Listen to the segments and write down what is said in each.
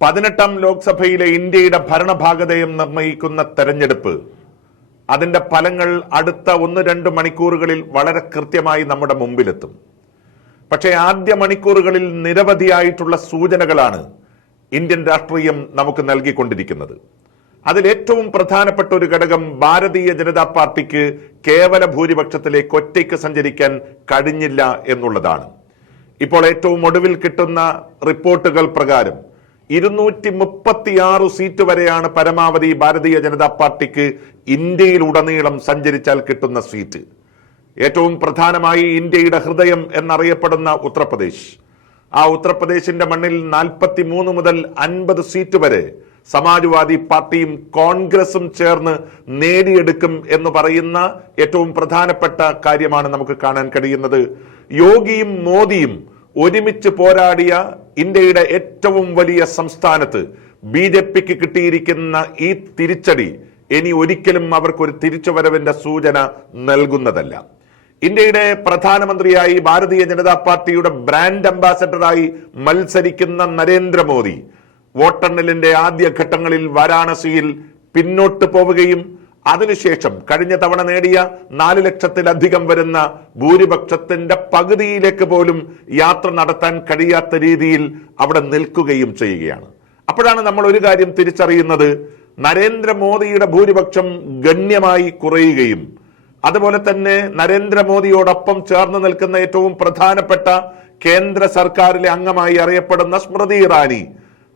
18ാം ലോക്സഭയിലെ ഇന്ത്യയുടെ ഭരണഭാഗതയം നിർണയിക്കുന്ന തെരഞ്ഞെടുപ്പ് അതിന്റെ ഫലങ്ങൾ അടുത്ത 1-2 മണിക്കൂറുകളിൽ വളരെ കൃത്യമായി നമ്മുടെ മുമ്പിലെത്തും. പക്ഷേ ആദ്യ മണിക്കൂറുകളിൽ നിരവധിയായിട്ടുള്ള സൂചനകളാണ് ഇന്ത്യൻ രാഷ്ട്രീയം നമുക്ക് നൽകിക്കൊണ്ടിരിക്കുന്നത്. അതിൽ ഏറ്റവും പ്രധാനപ്പെട്ട ഒരു ഘടകം ഭാരതീയ ജനതാ പാർട്ടിക്ക് കേവല ഭൂരിപക്ഷത്തിലേക്ക് ഒറ്റയ്ക്ക് സഞ്ചരിക്കാൻ കഴിഞ്ഞില്ല എന്നുള്ളതാണ്. ഇപ്പോൾ ഏറ്റവും ഒടുവിൽ കിട്ടുന്ന റിപ്പോർട്ടുകൾ പ്രകാരം 236 സീറ്റ് വരെയാണ് പരമാവധി ഭാരതീയ ജനതാ പാർട്ടിക്ക് ഇന്ത്യയിലുടനീളം സഞ്ചരിച്ചാൽ കിട്ടുന്ന സീറ്റ്. ഏറ്റവും പ്രധാനമായി ഇന്ത്യയുടെ ഹൃദയം എന്നറിയപ്പെടുന്ന ഉത്തർപ്രദേശ്, ആ ഉത്തർപ്രദേശിന്റെ മണ്ണിൽ 43 മുതൽ 50 സീറ്റ് വരെ സമാജ്വാദി പാർട്ടിയും കോൺഗ്രസും ചേർന്ന് നേടിയെടുക്കും എന്ന് പറയുന്ന ഏറ്റവും പ്രധാനപ്പെട്ട കാര്യമാണ് നമുക്ക് കാണാൻ കഴിയുന്നത്. യോഗിയും മോദിയും ഒരുമിച്ച് പോരാടിയ ഇന്ത്യയുടെ ഏറ്റവും വലിയ സംസ്ഥാനത്ത് BJPക്ക് കിട്ടിയിരിക്കുന്ന ഈ തിരിച്ചടി ഇനി ഒരിക്കലും അവർക്കൊരു തിരിച്ചുവരവിന്റെ സൂചന നൽകുന്നതല്ല. ഇന്ത്യയുടെ പ്രധാനമന്ത്രിയായി ഭാരതീയ ജനതാ പാർട്ടിയുടെ ബ്രാൻഡ് അംബാസഡറായി മത്സരിക്കുന്ന നരേന്ദ്രമോദി വോട്ടെണ്ണലിന്റെ ആദ്യഘട്ടങ്ങളിൽ വാരാണസിയിൽ പിന്നോട്ട് പോവുകയും അതിനുശേഷം കഴിഞ്ഞ തവണ നേടിയ 4 ലക്ഷത്തിലധികം വരുന്ന ഭൂരിപക്ഷത്തിന്റെ പകുതിയിലേക്ക് പോലും യാത്ര നടത്താൻ കഴിയാത്ത രീതിയിൽ അവിടെ നിൽക്കുകയും ചെയ്യുകയാണ്. അപ്പോഴാണ് നമ്മൾ ഒരു കാര്യം തിരിച്ചറിയുന്നത്, നരേന്ദ്രമോദിയുടെ ഭൂരിപക്ഷം ഗണ്യമായി കുറയുകയും അതുപോലെ തന്നെ നരേന്ദ്രമോദിയോടൊപ്പം ചേർന്ന് നിൽക്കുന്ന ഏറ്റവും പ്രധാനപ്പെട്ട കേന്ദ്ര സർക്കാരിലെ അംഗമായി അറിയപ്പെടുന്ന സ്മൃതി ഇറാനി,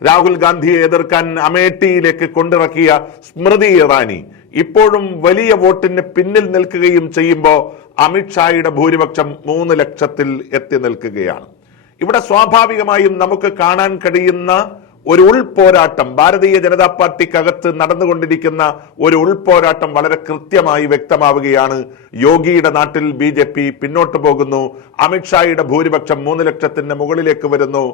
രാഹുൽ ഗാന്ധിയെ എതിർക്കാൻ അമേഠിയിലേക്ക് കൊണ്ടിറക്കിയ സ്മൃതി ഇറാനി ഇപ്പോഴും വലിയ വോട്ടിന് പിന്നിൽ നിൽക്കുകയും ചെയ്യുമ്പോൾ അമിത്ഷായുടെ ഭൂരിപക്ഷം 3 ലക്ഷത്തിൽ എത്തി നിൽക്കുകയാണ്. ഇവിടെ സ്വാഭാവികമായും നമുക്ക് കാണാൻ കഴിയുന്ന ഒരു ഉൾപോരാട്ടം, ഭാരതീയ ജനതാ പാർട്ടിക്കകത്ത് നടന്നുകൊണ്ടിരിക്കുന്ന ഒരു ഉൾപോരാട്ടം വളരെ കൃത്യമായി വ്യക്തമാവുകയാണ്. യോഗിയുടെ നാട്ടിൽ BJP പിന്നോട്ട് പോകുന്നു, അമിത്ഷായുടെ ഭൂരിപക്ഷം 3 ലക്ഷത്തിന്റെ മുകളിലേക്ക് വരുന്നു,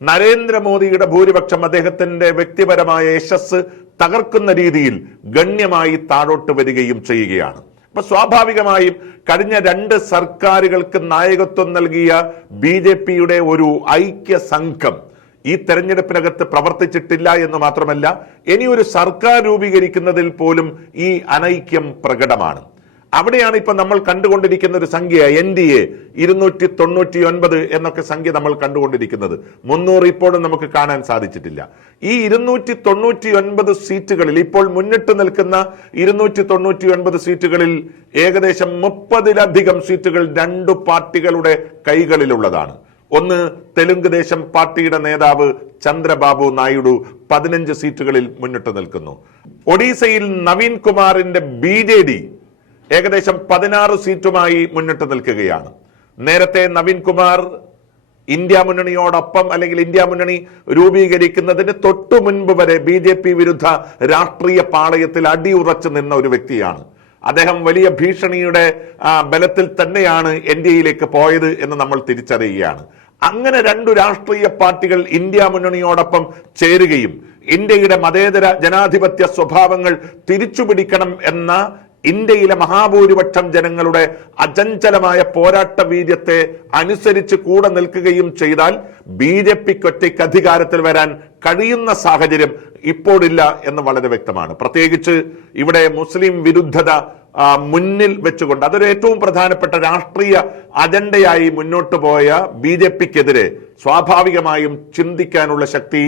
നരേന്ദ്രമോദിയുടെ ഭൂരിപക്ഷം അദ്ദേഹത്തിന്റെ വ്യക്തിപരമായ യശസ് തകർക്കുന്ന രീതിയിൽ ഗണ്യമായി താഴോട്ട് വരികയും ചെയ്യുകയാണ്. അപ്പൊ സ്വാഭാവികമായും കഴിഞ്ഞ 2 സർക്കാരുകൾക്ക് നായകത്വം നൽകിയ BJPയുടെ ഒരു ഐക്യ സംഘം ഈ തെരഞ്ഞെടുപ്പിനകത്ത് പ്രവർത്തിച്ചിട്ടില്ല എന്ന് മാത്രമല്ല, ഇനിയൊരു സർക്കാർ രൂപീകരിക്കുന്നതിൽ പോലും ഈ അനൈക്യം പ്രകടമാണ്. അവിടെയാണ് ഇപ്പൊ നമ്മൾ കണ്ടുകൊണ്ടിരിക്കുന്ന ഒരു സംഖ്യ, NDA 299 എന്നൊക്കെ സംഖ്യ നമ്മൾ കണ്ടുകൊണ്ടിരിക്കുന്നത്. 300 ഇപ്പോഴും നമുക്ക് കാണാൻ സാധിച്ചിട്ടില്ല. ഈ 299 സീറ്റുകളിൽ ഇപ്പോൾ മുന്നിട്ട് നിൽക്കുന്ന 299 സീറ്റുകളിൽ ഏകദേശം 30-ലധികം സീറ്റുകൾ 2 പാർട്ടികളുടെ കൈകളിലുള്ളതാണ്. ഒന്ന്, തെലുങ്ക് ദേശം പാർട്ടിയുടെ നേതാവ് ചന്ദ്രബാബു നായിഡു 15 സീറ്റുകളിൽ മുന്നിട്ട് നിൽക്കുന്നു. ഒഡീസയിൽ നവീൻ കുമാറിന്റെ BJD ഏകദേശം 16 സീറ്റുമായി മുന്നിട്ട് നിൽക്കുകയാണ്. നേരത്തെ നവീൻ കുമാർ ഇന്ത്യ മുന്നണിയോടൊപ്പം അല്ലെങ്കിൽ ഇന്ത്യ മുന്നണി രൂപീകരിക്കുന്നതിന് തൊട്ടു മുൻപ് വരെ BJP വിരുദ്ധ രാഷ്ട്രീയ പാളയത്തിൽ അടിയുറച്ചു നിന്ന ഒരു വ്യക്തിയാണ്. അദ്ദേഹം വലിയ ഭീഷണിയുടെ ബലത്തിൽ തന്നെയാണ് NDAയിലേക്ക് പോയത് എന്ന് നമ്മൾ തിരിച്ചറിയുകയാണ്. അങ്ങനെ 2 രാഷ്ട്രീയ പാർട്ടികൾ ഇന്ത്യ മുന്നണിയോടൊപ്പം ചേരുകയും ഇന്ത്യയുടെ മതേതര ജനാധിപത്യ സ്വഭാവങ്ങൾ തിരിച്ചുപിടിക്കണം എന്ന ഇന്ത്യയിലെ മഹാഭൂരിപക്ഷം ജനങ്ങളുടെ അചഞ്ചലമായ പോരാട്ട വീര്യത്തെ അനുസരിച്ച് കൂടെ നിൽക്കുകയും ചെയ്താൽ BJPക്ക് ഒറ്റയ്ക്ക് അധികാരത്തിൽ വരാൻ കഴിയുന്ന സാഹചര്യം ഇപ്പോഴില്ല എന്ന് വളരെ വ്യക്തമാണ്. പ്രത്യേകിച്ച് ഇവിടെ മുസ്ലിം വിരുദ്ധത മുന്നിൽ വെച്ചുകൊണ്ട് അതൊരു ഏറ്റവും പ്രധാനപ്പെട്ട രാഷ്ട്രീയ അജണ്ടയായി മുന്നോട്ട് പോയ BJPക്കെതിരെ സ്വാഭാവികമായും ചിന്തിക്കാനുള്ള ശക്തി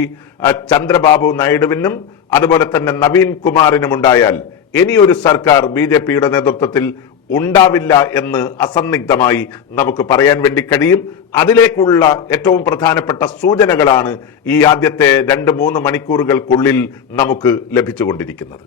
ചന്ദ്രബാബു നായിഡുവിനും അതുപോലെ തന്നെ നവീൻ കുമാറിനും ഉണ്ടായാൽ ഇനിയൊരു സർക്കാർ BJPയുടെ നേതൃത്വത്തിൽ ഉണ്ടാവില്ല എന്ന് അസന്നിഗ്ധമായി നമുക്ക് പറയാൻ വേണ്ടി കഴിയും. അതിലേക്കുള്ള ഏറ്റവും പ്രധാനപ്പെട്ട സൂചനകളാണ് ഈ ആദ്യത്തെ 2-3 മണിക്കൂറുകൾക്കുള്ളിൽ നമുക്ക് ലഭിച്ചുകൊണ്ടിരിക്കുന്നത്.